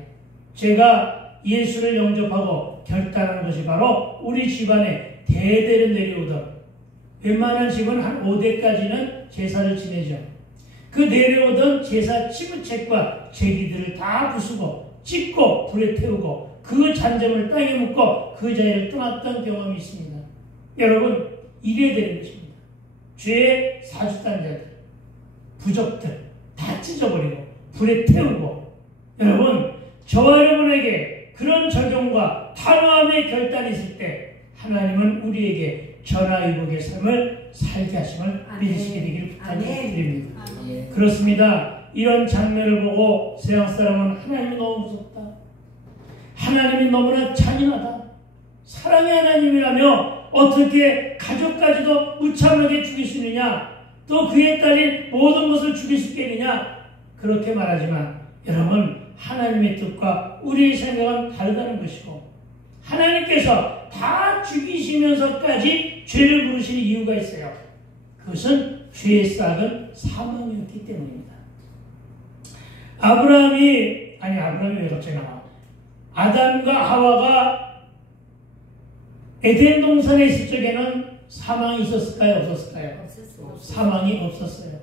제가 예수를 영접하고 결단하는 것이 바로 우리 집안에 대대로 내려오던, 웬만한 집은 한 5대까지는 제사를 지내죠. 그 내려오던 제사 치부책과 제기들을 다 부수고 찢고 불에 태우고 그 잔점을 땅에 묻고 그 자리를 떠났던 경험이 있습니다. 여러분, 이래야 되는 것입니다. 죄의 사주단자들, 부족들 다 찢어버리고 불에 태우고, 여러분, 저와 여러분에게 그런 적용과 단호함의 결단이 있을 때 하나님은 우리에게 전화위복의 삶을 살게 하심을 믿으시게 되기를 부탁드립니다. 그렇습니다. 이런 장면을 보고 세상 사람은 하나님이 너무 무섭다, 하나님이 너무나 잔인하다, 사랑의 하나님이라며 어떻게 가족까지도 무참하게 죽일 수 있느냐, 또 그에 따른 모든 것을 죽일 수 있겠느냐, 그렇게 말하지만 여러분, 하나님의 뜻과 우리의 생각은 다르다는 것이고, 하나님께서 다 죽이시면서까지 죄를 부르시는 이유가 있어요. 그것은 죄의 싹은 사망이었기 때문입니다. 아브라함이 왜 갑자기 나와? 아담과 하와가 에덴 동산에 있을 적에는 사망이 있었을까요? 없었을까요? 사망이 없었어요.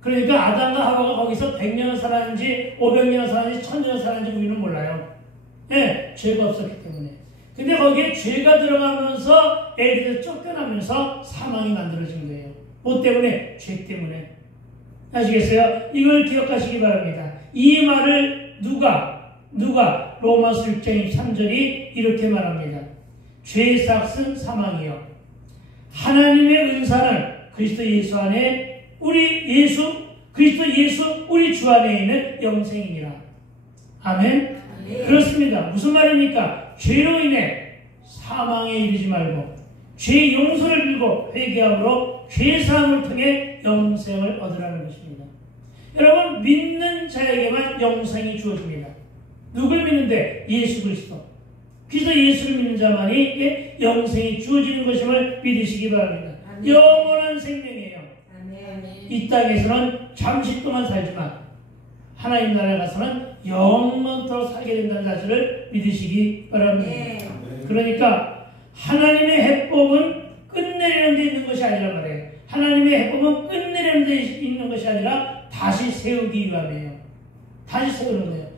그러니까 아담과 하와가 거기서 100년을 살았는지 500년을 살았는지 1000년을 살았는지 우리는 몰라요. 죄가 없었기 때문에. 근데 거기에 죄가 들어가면서 에덴에서 쫓겨나면서 사망이 만들어진 거예요. 뭐 때문에? 죄 때문에. 아시겠어요? 이걸 기억하시기 바랍니다. 이 말을 누가 로마서 6장 23절이 이렇게 말합니다. 죄의 삭은 사망이요 하나님의 은사는 그리스도 예수 안에 그리스도 예수 우리 주 안에 있는 영생이니라. 아멘? 그렇습니다. 무슨 말입니까? 죄로 인해 사망에 이르지 말고 죄의 용서를 빌고 회개함으로 죄사함을 통해 영생을 얻으라는 것입니다. 여러분, 믿는 자에게만 영생이 주어집니다. 누굴 믿는데? 예수 그리스도. 그래서 예수를 믿는 자만이 영생이 주어지는 것임을 믿으시기 바랍니다. 아멘. 영원한 생명이에요. 아멘. 이 땅에서는 잠시 동안 살지만 하나님 나라에 가서는 영원토록 살게 된다는 사실을 믿으시기 바랍니다. 아멘. 그러니까 하나님의 해법은 끝내려는 데 있는 것이 아니란 말이에요. 하나님의 해법은 끝내려는 데 있는 것이 아니라 다시 세우기 위함이에요. 다시 세우는 거예요.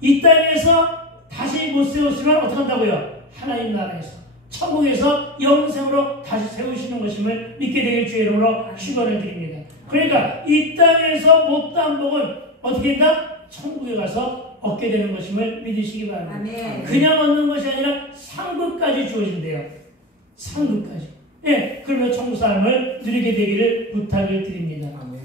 이 땅에서 다시 못 세웠으면 어떻게 한다고요? 하나님 나라에서 천국에서 영생으로 다시 세우시는 것임을 믿게 되길 주의 이름으로 축원을 드립니다. 그러니까 이 땅에서 못한 복은 어떻게 된다? 천국에 가서 얻게 되는 것임을 믿으시기 바랍니다. 아멘. 그냥 얻는 것이 아니라 상급까지 주어진대요. 상급까지. 예, 그러면 천국 삶을 누리게 되기를 부탁을 드립니다. 아멘.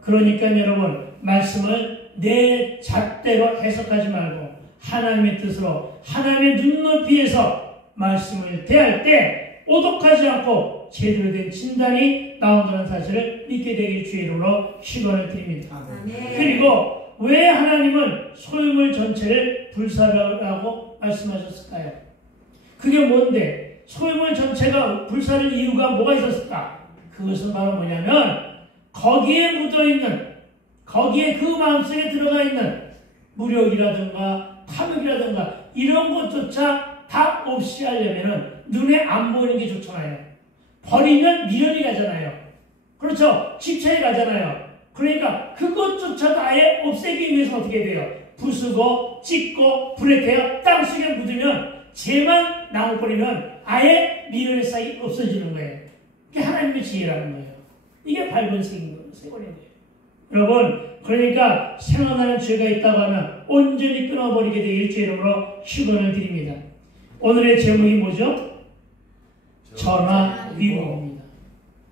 그러니까 여러분, 말씀을 내 잣대로 해석하지 말고 하나님의 뜻으로 하나님의 눈높이에서 말씀을 대할 때 오독하지 않고 제대로 된 진단이 나온다는 사실을 믿게 되길 주의 이름으로 축원을 드립니다. 아멘. 그리고 왜 하나님은 소유물 전체를 불사라고 말씀하셨을까요? 그게 뭔데? 소유물 전체가 불사를 이유가 뭐가 있었을까? 그것은 바로 뭐냐면 거기에 묻어있는, 거기에 그 마음속에 들어가 있는 무력이라든가 탐욕이라든가 이런 것조차 다 없이 하려면은 눈에 안 보이는 게 좋잖아요. 버리면 미련이 가잖아요. 그렇죠? 집착이 가잖아요. 그러니까 그것조차도 아예 없애기 위해서 어떻게 돼요? 부수고 찢고 불에 태워 땅속에 묻으면 죄만 남아버리면 아예 미련의 싹이 없어지는 거예요. 이게 하나님의 지혜라는 거예요. 이게 밝은 세월인 거예요. 여러분, 그러니까 생각나는 죄가 있다고 하면 온전히 끊어버리게 되길 주의 이름으로 축원을 드립니다. 오늘의 제목이 뭐죠? 전화위복입니다.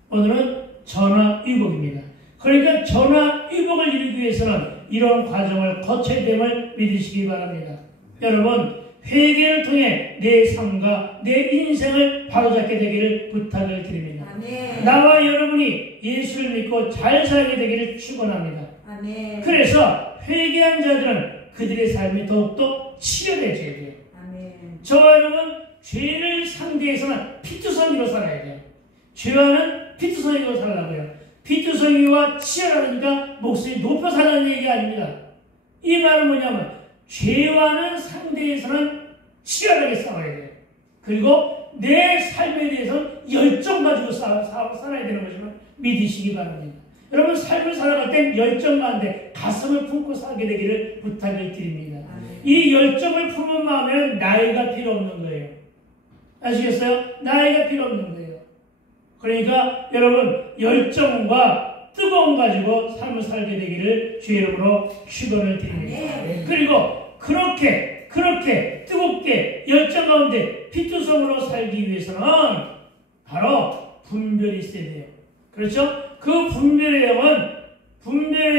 오늘은 전화위복입니다. 그러니까 전화위복을 이루기 위해서는 이런 과정을 거쳐야 됨을 믿으시기 바랍니다. 여러분, 회개를 통해 내 삶과 내 인생을 바로잡게 되기를 부탁을 드립니다. 아멘. 나와 여러분이 예수를 믿고 잘 살게 되기를 축원합니다. 아멘. 그래서 회개한 자들은 그들의 삶이 더욱더 치료되어야 돼요. 아멘. 저와 여러분, 죄를 상대해서는 피투성이로 살아야 돼요. 죄와는 피투성이로 살라고요. 피투성이와 치열하니까 목소리 높여 살라는 얘기가 아닙니다. 이 말은 뭐냐면 죄와는 상대에서는 치열하게 싸워야 돼요. 그리고 내 삶에 대해서는 열정 가지고 살아야 되는 것임을 믿으시기 바랍니다. 여러분, 삶을 살아갈 땐 열정 가운데 가슴을 품고 살게 되기를 부탁을 드립니다. 이 열정을 품은 마음에는 나이가 필요 없는 거예요. 아시겠어요? 나이가 필요 없는 거예요. 그러니까 여러분, 열정과 뜨거움 가지고 삶을 살게 되기를 주의 이름으로 축원을 드립니다. 그리고 그렇게 뜨겁게 열정 가운데 피투성으로 살기 위해서는 바로 분별이 있어야 돼요. 그렇죠? 그 분별의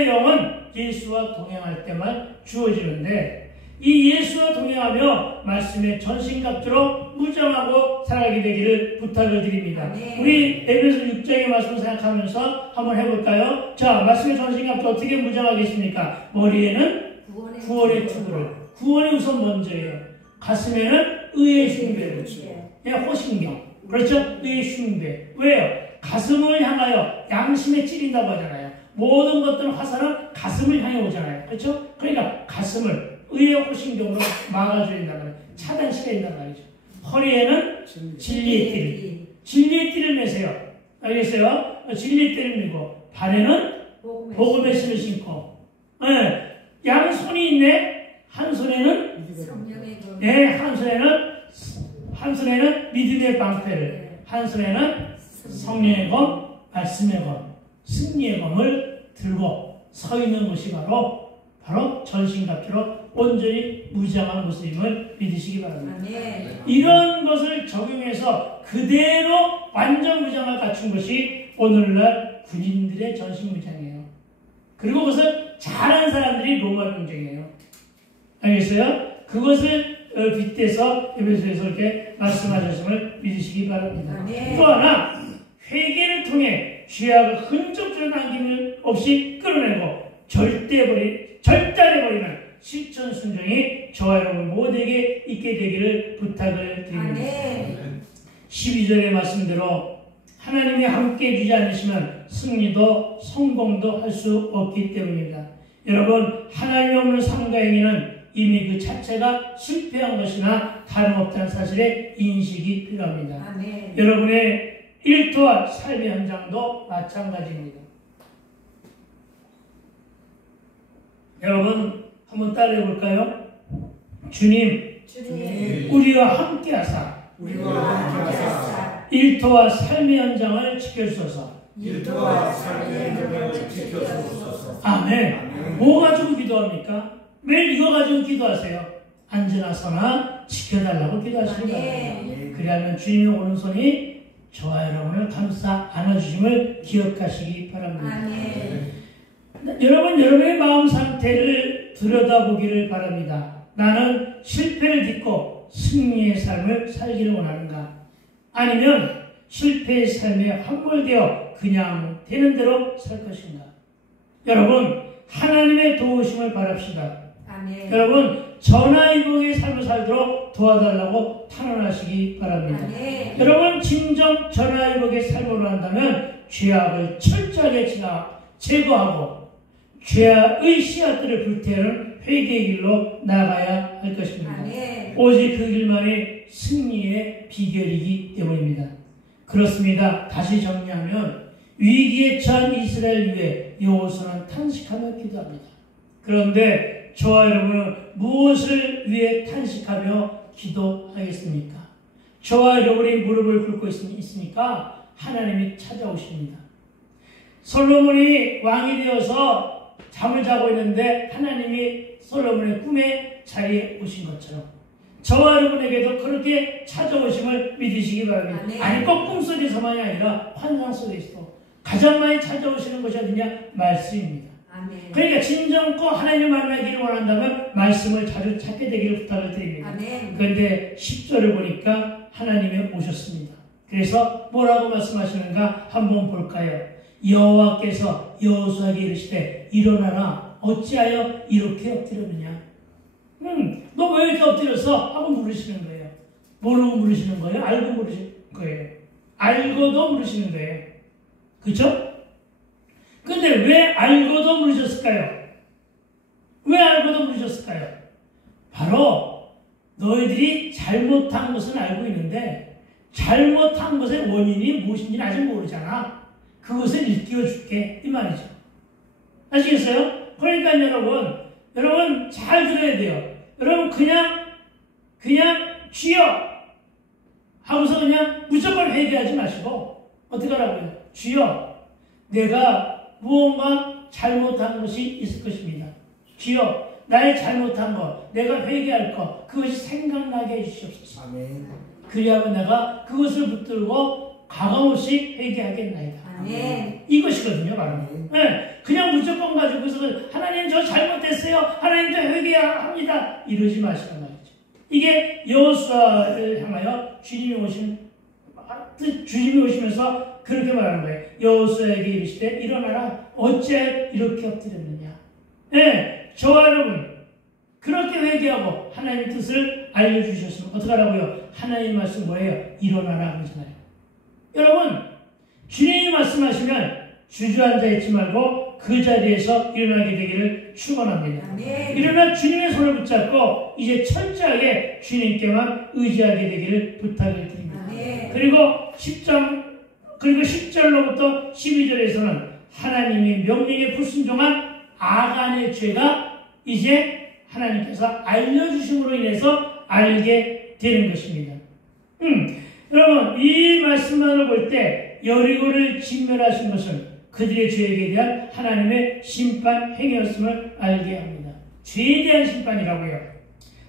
영은 예수와 동행할 때만 주어지는데, 이 예수와 동행하며 말씀의 전신갑주로 무장하고 살아가게 되기를 부탁을 드립니다. 네. 우리 에베소 6장의 말씀을 생각하면서 한번 해볼까요? 자, 말씀의 전신갑주 어떻게 무장하겠습니까? 머리에는 구원의 투구를. 구원이 우선 먼저예요. 가슴에는 의의 흉배를. 그냥 호신경. 그렇죠? 의의 흉배. 왜요? 가슴을 향하여 양심에 찌린다고 하잖아요. 모든 것들은 화살은 가슴을 향해 오잖아요. 그렇죠? 그러니까 가슴을 의의 호신경으로 막아줘야 된단 말이에요. 차단시켜야 된단 말이죠. 허리에는 진리의 띠를. 진리의 띠를 매세요. 알겠어요? 진리의 띠를 매고, 발에는 복음의 신을 신고, 네. 양손이 있네. 한 손에는 한 손에는 믿음의 방패를, 한 손에는 성령의 검, 말씀의 검, 승리의 검을 들고 서 있는 것이 바로 전신갑주로 온전히 무장한 모습임을 믿으시기 바랍니다. 이런 것을 적용해서 그대로 완전 무장을 갖춘 것이 오늘날 군인들의 전신무장이에요. 그리고 그것을 잘하는 사람들이 로마 군정이에요. 알겠어요? 그것을 빗대서 에베소에서 이렇게 말씀하셨음을 믿으시기 바랍니다. 또 하나, 회개를 통해 죄악을 흔적도 남김 없이 끌어내고 절단해버리는 실천 순종이 저와 여러분 모두에게 있게 되기를 부탁을 드립니다. 12절의 말씀대로 하나님이 함께 해주지 않으시면 승리도 성공도 할 수 없기 때문입니다. 여러분, 하나님 없는 삶과 행위는 이미 그 자체가 실패한 것이나 다름없다는 사실에 인식이 필요합니다. 여러분의 일터와 삶의 현장도 마찬가지입니다. 여러분 한번 따라해 볼까요? 주님, 우리와 함께 하사 일터와 삶의 현장을 지켜주소서. 아멘. 뭐 가지고 기도합니까? 매일 이거 가지고 기도하세요. 안전하서나 지켜달라고 기도하시기 바랍니다. 그리하면 주님의 오른손이 저와 여러분을 감싸 안아주심을 기억하시기 바랍니다. 여러분, 여러분의 마음 상태를 들여다보기를 바랍니다. 나는 실패를 딛고 승리의 삶을 살기를 원하는가? 아니면 실패의 삶에 함몰되어 그냥 되는 대로 살 것인가? 여러분, 하나님의 도우심을 바랍시다. 여러분, 전화위복의 삶을 살도록 도와달라고 탄원하시기 바랍니다. 여러분, 진정 전화위복의 삶을 한다면 죄악을 철저하게 제거하고 죄악의 씨앗들을 불태우는 회개의 길로 나가야 할 것입니다. 오직 그 길만이 승리의 비결이기 때문입니다. 그렇습니다. 다시 정리하면 위기에 처한 이스라엘 위에 여호수아는 탄식하며 기도합니다. 그런데 저와 여러분은 무엇을 위해 탄식하며 기도하겠습니까? 저와 여러분이 무릎을 꿇고 있으니까 하나님이 찾아오십니다. 솔로몬이 왕이 되어서 잠을 자고 있는데 하나님이 솔로몬의 꿈의 자리에 오신 것처럼 저와 여러분에게도 그렇게 찾아오심을 믿으시기 바랍니다. 아니, 꼭 꿈속에서만이 아니라 환상 속에서도 가장 많이 찾아오시는 것이 어디냐? 말씀입니다. 그러니까 진정 꼭 하나님을 만나기를 원한다면 말씀을 자주 찾게 되기를 부탁을 드립니다. 그런데 10절을 보니까 하나님이 오셨습니다. 그래서 뭐라고 말씀하시는가 한번 볼까요? 여호와께서 여호수아에게 이르시되 일어나라, 어찌하여 이렇게 엎드렸느냐? 너 왜 이렇게 엎드렸어? 하고 물으시는 거예요. 모르고 물으시는 거예요? 알고 물으시는 거예요. 알고도 물으시는 거예요. 그렇죠? 근데 왜 알고도 물으셨을까요? 왜 알고도 물으셨을까요? 바로 너희들이 잘못한 것은 알고 있는데 잘못한 것의 원인이 무엇인지는 아직 모르잖아. 그것을 일깨워 줄게, 이 말이죠. 아시겠어요? 그러니까 여러분 잘 들어야 돼요. 여러분 그냥 주여 하고서 그냥 무조건 회개하지 마시고 어떻게 하라고요? 주여, 내가 무언가 잘못한 것이 있을 것입니다. 주여, 나의 잘못한 것, 내가 회개할 것, 그것이 생각나게 해주시옵소서. 아멘. 그리하면 내가 그것을 붙들고 가감없이 회개하겠나이다. 아멘. 이것이거든요, 바로. 네, 그냥 무조건 가지고서 하나님 저 잘못했어요, 하나님 저 회개합니다, 이러지 마시란 말이죠. 이게 여호수아를 향하여 주님이 오시면서 그렇게 말하는 거예요. 여호수아에게 이르시되 일어나라, 어째 이렇게 엎드렸느냐. 네, 저와 여러분 그렇게 회개하고 하나님의 뜻을 알려주셨으면 어떡하라고요? 하나님 말씀 뭐예요? 일어나라 그러잖아요. 여러분, 주님이 말씀하시면 주저앉아 있지 말고 그 자리에서 일어나게 되기를 축원합니다. 일어나 주님의 손을 붙잡고 이제 철저하게 주님께만 의지하게 되기를 부탁을 드립니다. 그리고 10절로부터 12절에서는 하나님의 명령에 불순종한 아간의 죄가 이제 하나님께서 알려주심으로 인해서 알게 되는 것입니다. 여러분, 이 말씀만을 볼 때 여리고를 진멸하신 것은 그들의 죄에 대한 하나님의 심판 행위였음을 알게 합니다. 죄에 대한 심판이라고요.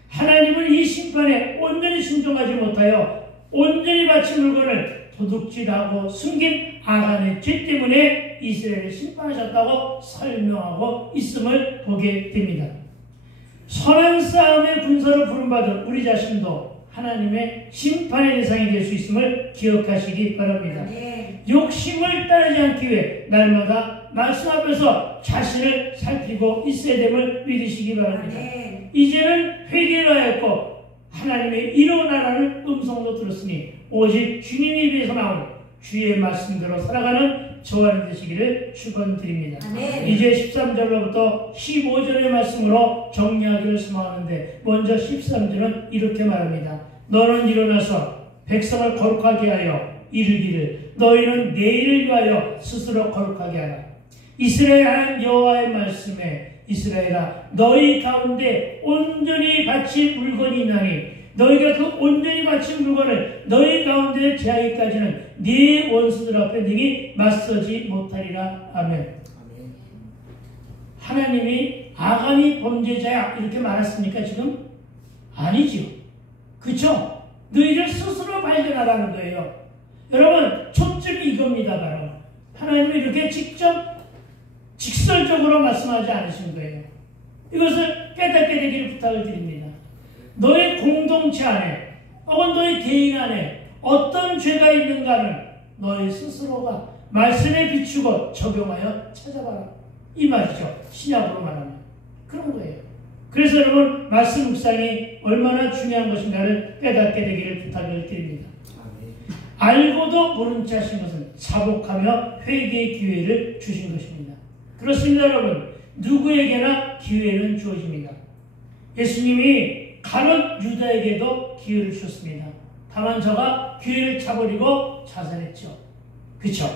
하나님은 이 심판에 온전히 순종하지 못하여 온전히 바친 물건을 도둑질하고 숨긴 아간의 죄 때문에 이스라엘을 심판하셨다고 설명하고 있음을 보게 됩니다. 선한 싸움의 군사로 부름받은 우리 자신도 하나님의 심판의 대상이 될 수 있음을 기억하시기 바랍니다. 욕심을 따르지 않기 위해 날마다 말씀 앞에서 자신을 살피고 있어야 됨을 믿으시기 바랍니다. 이제는 회개를 하였고 하나님의 일어나라는 음성도 들었으니 오직 주님에 비해서 나온 주의 말씀대로 살아가는 저와 되시기를 축원드립니다. 이제 13절로부터 15절의 말씀으로 정리하기를 소망하는데 먼저 13절은 이렇게 말합니다. 너는 일어나서 백성을 거룩하게 하여 이르기를 너희는 내일을 위하여 스스로 거룩하게 하라. 이스라엘 하나님 여호와의 말씀에 이스라엘아 너희 가운데 온전히 바친 물건이 있나니 너희가 그 온전히 바친 물건을 너희 가운데 제하기까지는 네 원수들 앞에 능히 맞서지 못하리라. 아멘. 하나님이 아간이 범죄자야 이렇게 말했습니까 지금? 아니지요. 그렇죠? 너희를 스스로 발견하라는 거예요. 여러분 초점이 이겁니다. 바로 하나님이 이렇게 직접 직설적으로 말씀하지 않으신 거예요. 이것을 깨닫게 되기를 부탁을 드립니다. 너의 공동체 안에 혹은 너의 개인 안에 어떤 죄가 있는가는 너희 스스로가 말씀에 비추고 적용하여 찾아봐라. 이 말이죠. 신약으로 말하면. 그런 거예요. 그래서 여러분 말씀 묵상이 얼마나 중요한 것인가를 깨닫게 되기를 부탁을 드립니다. 알고도 모른 채 하신 것은 자복하며 회개의 기회를 주신 것입니다. 그렇습니다. 여러분 누구에게나 기회는 주어집니다. 예수님이 가룟 유다에게도 기회를 주셨습니다. 다만 저가 기회를 차버리고 자살했죠. 그렇죠?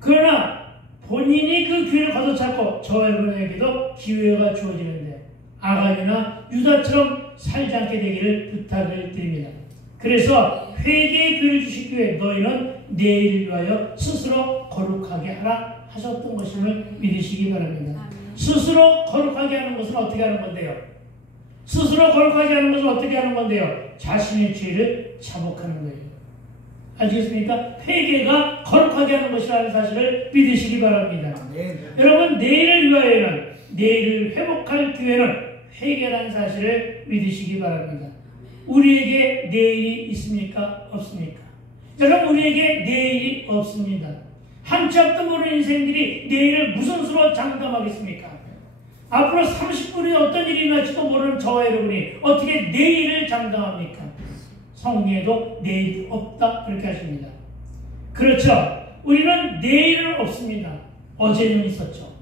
그러나 본인이 그 기회를 가둬찾고 저와 여러분에게도 기회가 주어지는데 아간이나 유다처럼 살지 않게 되기를 부탁을 드립니다. 그래서 회개의 기회를 주시기 위해 너희는 내일을 위하여 스스로 거룩하게 하라 하셨던 것임을 믿으시기 바랍니다. 스스로 거룩하게 하는 것은 어떻게 하는 건데요? 스스로 거룩하게 하는 것은 어떻게 하는 건데요? 자신의 죄를 자복하는 거예요. 아시겠습니까? 회개가 거룩하게 하는 것이라는 사실을 믿으시기 바랍니다. 여러분 내일을 위하여는 내일을 회복할 기회는 회개라는 사실을 믿으시기 바랍니다. 우리에게 내일이 있습니까? 없습니까? 여러분 우리에게 내일이 없습니다. 한치 앞도 모르는 인생들이 내일을 무슨 수로 장담하겠습니까? 앞으로 30분이 어떤 일이 날지도 모르는 저와 여러분이 어떻게 내일을 장담합니까? 성경에도 내일이 없다 그렇게 하십니다. 그렇죠. 우리는 내일은 없습니다. 어제는 있었죠.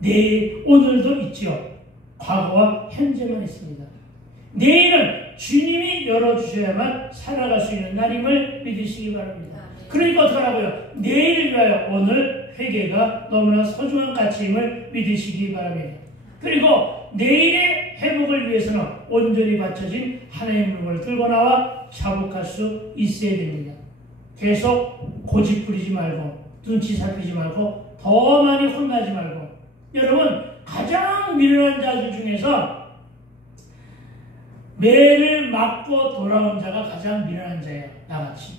내일, 오늘도 있죠. 과거와 현재만 있습니다. 내일은 주님이 열어주셔야만 살아갈 수 있는 날임을 믿으시기 바랍니다. 그러니까 어떻게 하라고요? 내일을 위하여 오늘 회개가 너무나 소중한 가치임을 믿으시기 바랍니다. 그리고 내일의 회복을 위해서는 온전히 바쳐진 하나님의 물건을 들고 나와 자복할 수 있어야 됩니다. 계속 고집 부리지 말고 눈치 살피지 말고 더 많이 혼나지 말고 여러분 가장 미련한 자들 중에서 매를 맞고 돌아온 자가 가장 미련한 자예요. 나같이.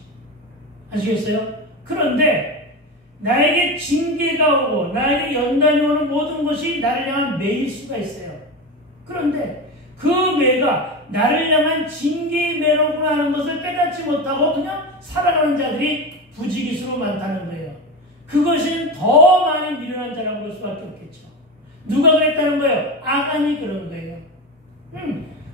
아시겠어요? 그런데 나에게 징계가 오고 나에게 연단이 오는 모든 것이 나를 향한 매일 수가 있어요. 그런데 그 매가 나를 향한 징계의 매로구나 하는 것을 깨닫지 못하고 그냥 살아가는 자들이 부지기수로 많다는 거예요. 그것은 더 많이 미련한 자라고 볼 수밖에 없겠죠. 누가 그랬다는 거예요? 아간이 그런 거예요.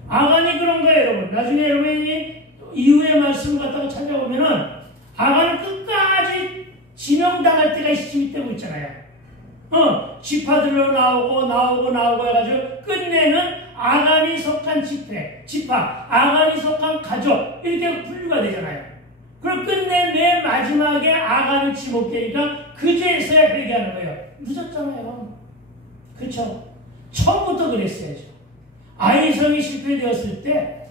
아간이 그런 거예요, 여러분. 나중에 여러분이 이후의 말씀을 갖다가 찾아보면은 아간은 끝까지 지명당할 때가 시침이 되고 있잖아요. 지파들로 나오고 해가지고 끝내는 아간이 속한 지파, 아간이 속한 가족 이렇게 분류가 되잖아요. 그럼 끝내 맨 마지막에 아간이 지목되니까 그제서야 회개하는 거예요. 늦었잖아요. 그렇죠? 처음부터 그랬어야죠. 아이성이 실패되었을 때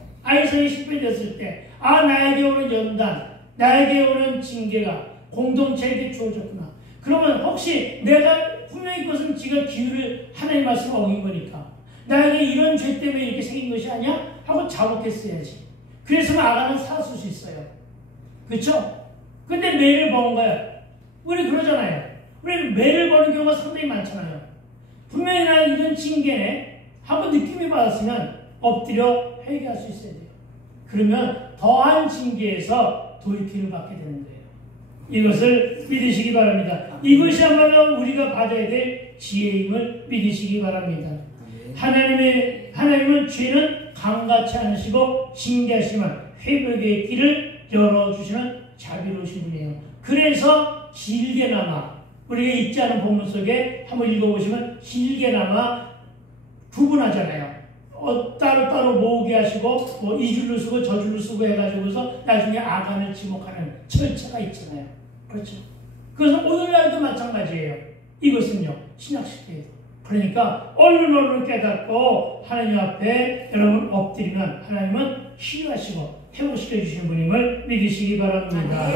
나에게 오는 연단, 나에게 오는 징계가 공동체에게 주어졌구나. 그러면 혹시 내가 분명히 그것은 지가 기회를 하나님 말씀을 어긴 거니까 나에게 이런 죄 때문에 이렇게 생긴 것이 아니야? 하고 자복했어야지. 그래서 아가는 살았을 수 있어요. 그렇죠? 근데 매를 버는 거야. 우리 그러잖아요. 우리 매를 버는 경우가 상당히 많잖아요. 분명히 나 이런 징계네 하고 느낌이 받았으면 엎드려 회개할 수 있어야 돼요. 그러면 더한 징계에서 돌이킴을 받게 되는 거예요. 이것을 믿으시기 바랍니다. 이것이야말로 우리가 받아야 될 지혜임을 믿으시기 바랍니다. 하나님은 죄는 강같이 않으시고 징계하시면 회복의 길을 열어주시는 자비로우신 분이에요. 그래서 길게나마 우리가 읽지 않은 본문 속에 한번 읽어보시면 길게나마 구분하잖아요. 따로 모으게 하시고 뭐 이 줄로 쓰고 저 줄로 쓰고 해가지고서 나중에 아간을 지목하는 절차가 있잖아요. 그렇죠? 그것은 오늘날도 마찬가지예요. 이것은요 신약시대에도. 그러니까 얼른 깨닫고 하나님 앞에 여러분 엎드리면 하나님은 치유하시고 회복시켜 주시는 분임을 믿으시기 바랍니다.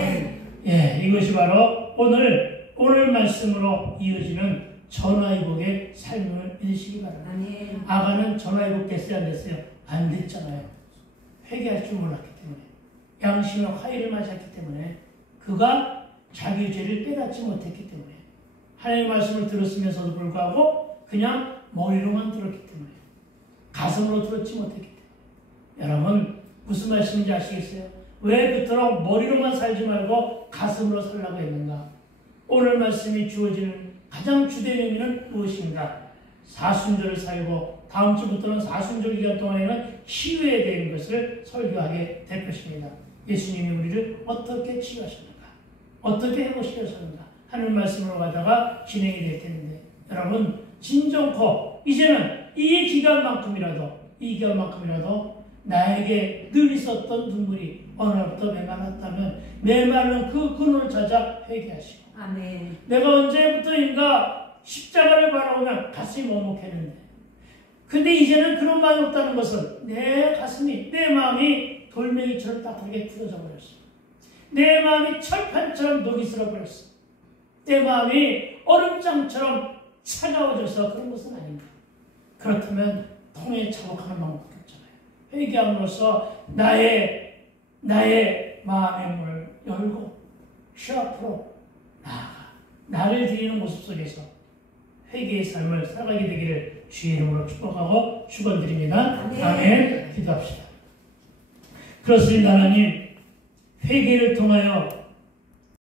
예, 이것이 바로 오늘 말씀으로 이어지는 전화위복의 삶을 믿으시기 바랍니다. 아멘. 아가는 전화위복 됐어요, 안 됐어요? 안 됐잖아요. 회개할 줄 몰랐기 때문에, 양심의 화해를 맞았기 때문에, 그가 자기 죄를 깨닫지 못했기 때문에, 하나님의 말씀을 들었으면서도 불구하고 그냥 머리로만 들었기 때문에, 가슴으로 들었지 못했기 때문에. 여러분 무슨 말씀인지 아시겠어요? 왜 그토록 머리로만 살지 말고 가슴으로 살라고 했는가? 오늘 말씀이 주어지는 가장 주된 의미는 무엇인가? 사순절을 살고 다음 주부터는 사순절 기간 동안에는 치유에 대한 것을 설교하게 될 것입니다. 예수님이 우리를 어떻게 치유하셨는가? 어떻게 회복시켰는가? 하는 말씀으로 가다가 진행이 될 텐데 여러분 진정코 이제는 이 기간만큼이라도 나에게 늘 있었던 눈물이 어느 날부터 메말랐다면 메마른 그 근원을 찾아 회개하시고 아멘. 내가 언제부터인가 십자가를 바라보면 가슴이 먹먹했는데 근데 이제는 그런 마음이 없다는 것은 내 가슴이 내 마음이 돌멩이처럼 따뜻하게 굳어져 버렸어. 내 마음이 철판처럼 녹이 슬어 버렸어. 내 마음이 얼음장처럼 차가워져서 그런 것은 아닌가. 그렇다면 통에 자복하는 방법밖에 없잖아요. 회개함으로써 나의 마음의 문을 열고 주 앞으로 나아가 나를 드리는 모습 속에서 회개의 삶을 살아가게 되기를 주의 이름으로 축복하고 축원드립니다. 아멘. 기도합시다. 그렇습니다. 하나님, 회개를 통하여